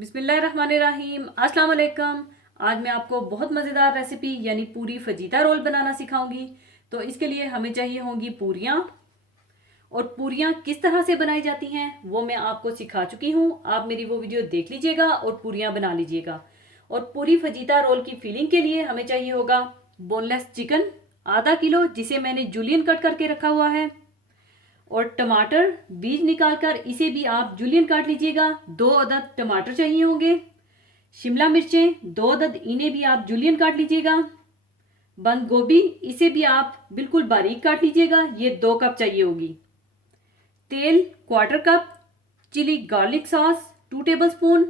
बिस्मिल्लाहिर्रहमानिर्रहीम। अस्सलाम वालेकुम। आज मैं आपको बहुत मज़ेदार रेसिपी यानी पूरी फजीता रोल बनाना सिखाऊंगी। तो इसके लिए हमें चाहिए होंगी पूरियाँ, और पूरियाँ किस तरह से बनाई जाती हैं वो मैं आपको सिखा चुकी हूँ। आप मेरी वो वीडियो देख लीजिएगा और पूरियाँ बना लीजिएगा। और पूरी फजीता रोल की फिलिंग के लिए हमें चाहिए होगा बोनलेस चिकन आधा किलो, जिसे मैंने जूलियन कट करके रखा हुआ है, और टमाटर बीज निकालकर इसे भी आप जूलियन काट लीजिएगा। 2 अदद टमाटर चाहिए होंगे। शिमला मिर्चें 2 अदद, इन्हें भी आप जूलियन काट लीजिएगा। बंद गोभी, इसे भी आप बिल्कुल बारीक काट लीजिएगा, ये 2 कप चाहिए होगी। तेल 1/4 कप, चिली गार्लिक सॉस 2 टेबलस्पून,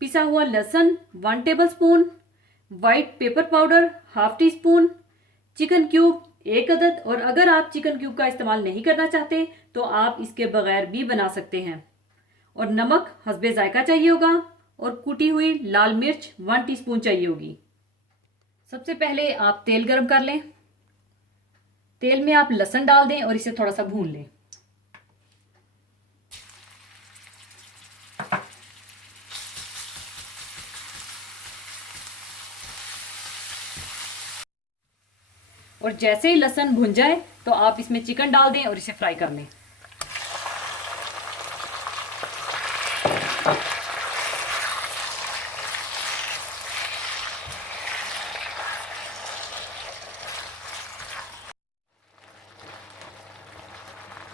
पिसा हुआ लहसुन 1 tablespoon, white pepper powder 1/2 teaspoon, chicken cube 1 अदद। और अगर आप चिकन क्यूब का इस्तेमाल नहीं करना चाहते तो आप इसके बगैर भी बना सकते हैं। और नमक हस्बे जायका चाहिए होगा, और कुटी हुई लाल मिर्च 1 टीस्पून चाहिए होगी। सबसे पहले आप तेल गरम कर लें। तेल में आप लहसुन डाल दें और इसे थोड़ा सा भून लें। और जैसे ही लहसुन भुन जाए तो आप इसमें चिकन डाल दें और इसे फ्राई कर लें।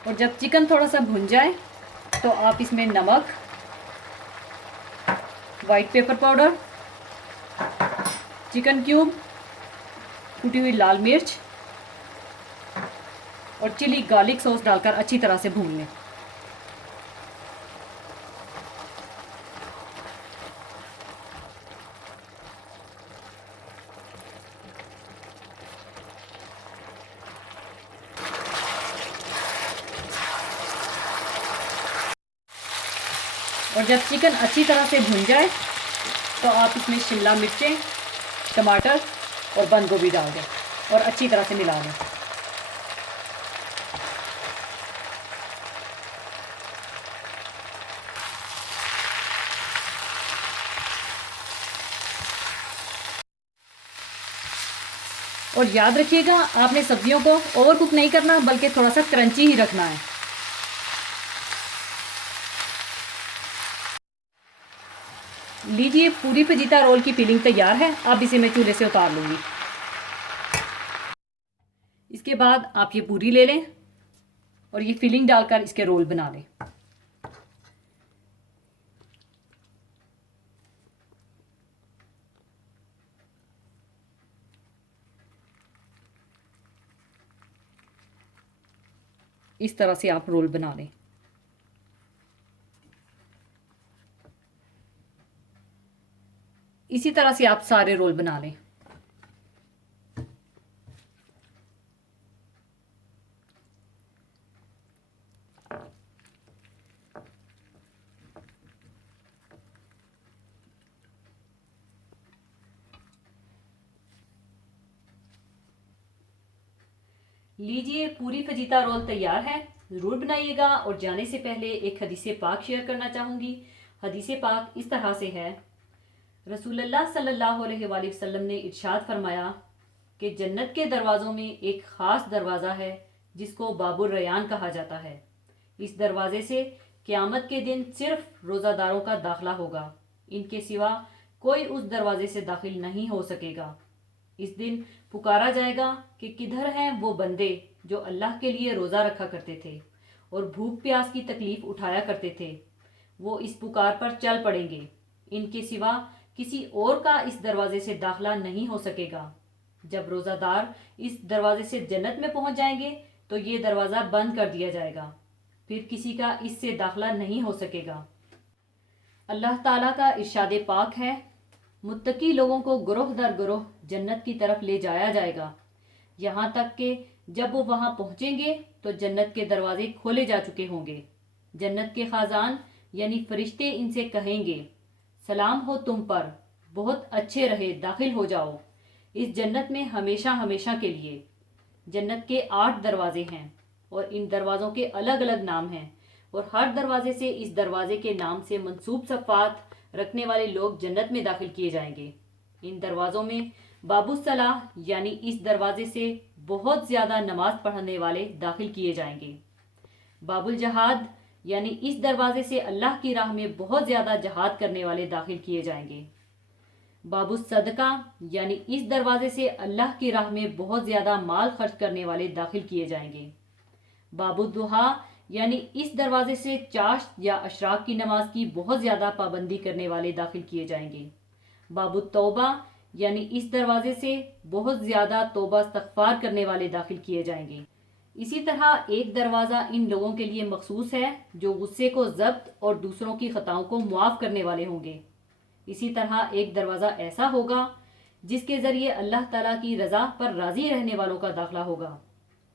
और जब चिकन थोड़ा सा भुन जाए तो आप इसमें नमक, white pepper powder, chicken cube, कुटी हुई लाल मिर्च और चिली गार्लिक सॉस डालकर अच्छी तरह से भून लें। और जब चिकन अच्छी तरह से भुन जाए तो आप इसमें शिमला मिर्चें, टमाटर और बंद गोभी डाल दें और अच्छी तरह से मिला लें। और याद रखिएगा, आपने सब्जियों को ओवर कुक नहीं करना, बल्कि थोड़ा सा क्रंची ही रखना है। लीजिए, पूरी फजीता रोल की फिलिंग तैयार है। अब इसे मैं चूल्हे से उतार लूंगी। इसके बाद आप ये पूरी ले लें और ये फिलिंग डालकर इसके रोल बना लें। इस तरह से आप रोल बना लें। इसी तरह से आप सारे रोल बना लें। लीजिए, पूरी फजीता रोल तैयार है। ज़रूर बनाइएगा। और जाने से पहले एक हदीसे पाक शेयर करना चाहूँगी। हदीसे पाक इस तरह से है, रसूलुल्लाह सल्लल्लाहु अलैहि वसल्लम ने इरशाद फरमाया कि जन्नत के दरवाज़ों में एक ख़ास दरवाज़ा है जिसको बाबुर रयान कहा जाता है। इस दरवाजे से क़यामत के दिन सिर्फ रोज़ादारों का दाखिला होगा। इनके सिवा कोई उस दरवाजे से दाखिल नहीं हो सकेगा। इस दिन पुकारा जाएगा कि किधर हैं वो बंदे जो अल्लाह के लिए रोज़ा रखा करते थे और भूख प्यास की तकलीफ उठाया करते थे। वो इस पुकार पर चल पड़ेंगे। इनके सिवा किसी और का इस दरवाजे से दाखिला नहीं हो सकेगा। जब रोज़ादार इस दरवाजे से जन्नत में पहुंच जाएंगे तो ये दरवाज़ा बंद कर दिया जाएगा, फिर किसी का इससे दाखिला नहीं हो सकेगा। अल्लाह ताला का इरशाद पाक है, मुत्तकी लोगों को ग्रोह दर ग्रोह जन्नत की तरफ ले जाया जाएगा, यहाँ तक कि जब वो वहाँ पहुँचेंगे तो जन्नत के दरवाजे खोले जा चुके होंगे। जन्नत के खाजान यानी फरिश्ते इनसे कहेंगे, सलाम हो तुम पर, बहुत अच्छे रहे, दाखिल हो जाओ इस जन्नत में हमेशा हमेशा के लिए। जन्नत के 8 दरवाजे हैं और इन दरवाज़ों के अलग अलग नाम हैं, और हर दरवाजे से इस दरवाजे के नाम से मंसूब सफ़ात रखने वाले लोग जन्नत में दाखिल किए जाएंगे। इन दरवाज़ों में बाबुस्सलाह यानी इस दरवाजे से बहुत ज़्यादा नमाज पढ़ने वाले दाखिल किए जाएंगे। बाबुल जहाद यानी इस दरवाजे से अल्लाह की राह में बहुत ज़्यादा जहाद करने वाले दाखिल किए जाएंगे। बाबुस सदका यानी इस दरवाजे से अल्लाह की राह में बहुत ज़्यादा माल खर्च करने वाले दाखिल किए जाएंगे। बाबुद दुहा यानी इस दरवाजे से चाश या अशराक की नमाज की बहुत ज़्यादा पाबंदी करने वाले दाखिल किए जाएंगे। बाबुत तौबा यानी इस दरवाजे से बहुत ज़्यादा तौबा इस्तग़फ़ार करने वाले दाखिल किए जाएंगे। इसी तरह एक दरवाज़ा इन लोगों के लिए मखसूस है जो गुस्से को ज़ब्त और दूसरों की ख़ताओं को मुआफ़ करने वाले होंगे। इसी तरह एक दरवाज़ा ऐसा होगा जिसके ज़रिए अल्लाह ताला की रज़ा पर राज़ी रहने वालों का दाखिला होगा।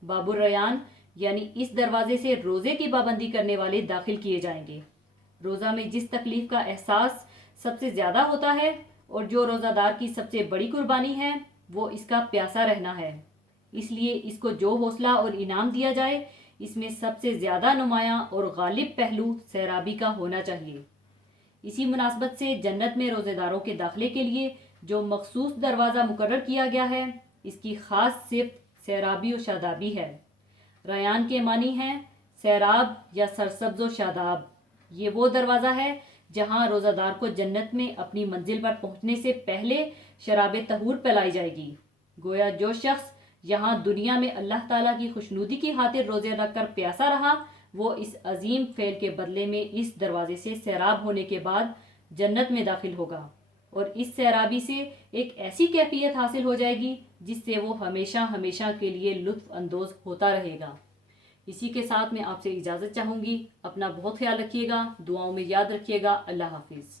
बाबुर रयान यानी इस दरवाजे से रोज़े की पाबंदी करने वाले दाखिल किए जाएंगे। रोज़ा में जिस तकलीफ़ का एहसास सबसे ज़्यादा होता है और जो रोज़ादार की सबसे बड़ी कुर्बानी है वो इसका प्यासा रहना है, इसलिए इसको जो हौसला और इनाम दिया जाए इसमें सबसे ज़्यादा नुमायाँ और गालिब पहलू सैराबी का होना चाहिए। इसी मुनासबत से जन्नत में रोज़ेदारों के दाखिले के लिए जो मखसूस दरवाज़ा मुकर्रर किया गया है इसकी ख़ास सिर्फ सैराबी और शादाबी है। रयान के मानी हैं सैराब या सरसब्ज़ व शादाब। ये वो दरवाज़ा है जहाँ रोज़ादार को जन्नत में अपनी मंजिल पर पहुँचने से पहले शराब तहूर पिलाई जाएगी। गोया जो शख्स यहाँ दुनिया में अल्लाह ताला की खुशनुदी की खातिर रोज़े रखकर प्यासा रहा वो इस अजीम फ़ेल के बदले में इस दरवाजे से सैराब होने के बाद जन्नत में दाखिल होगा और इस सैराबी से एक ऐसी कैफियत हासिल हो जाएगी जिससे वो हमेशा हमेशा के लिए लुत्फ़ अंदोज़ होता रहेगा। इसी के साथ मैं आपसे इजाज़त चाहूँगी। अपना बहुत ख्याल रखिएगा, दुआओं में याद रखिएगा। अल्लाह हाफिज़।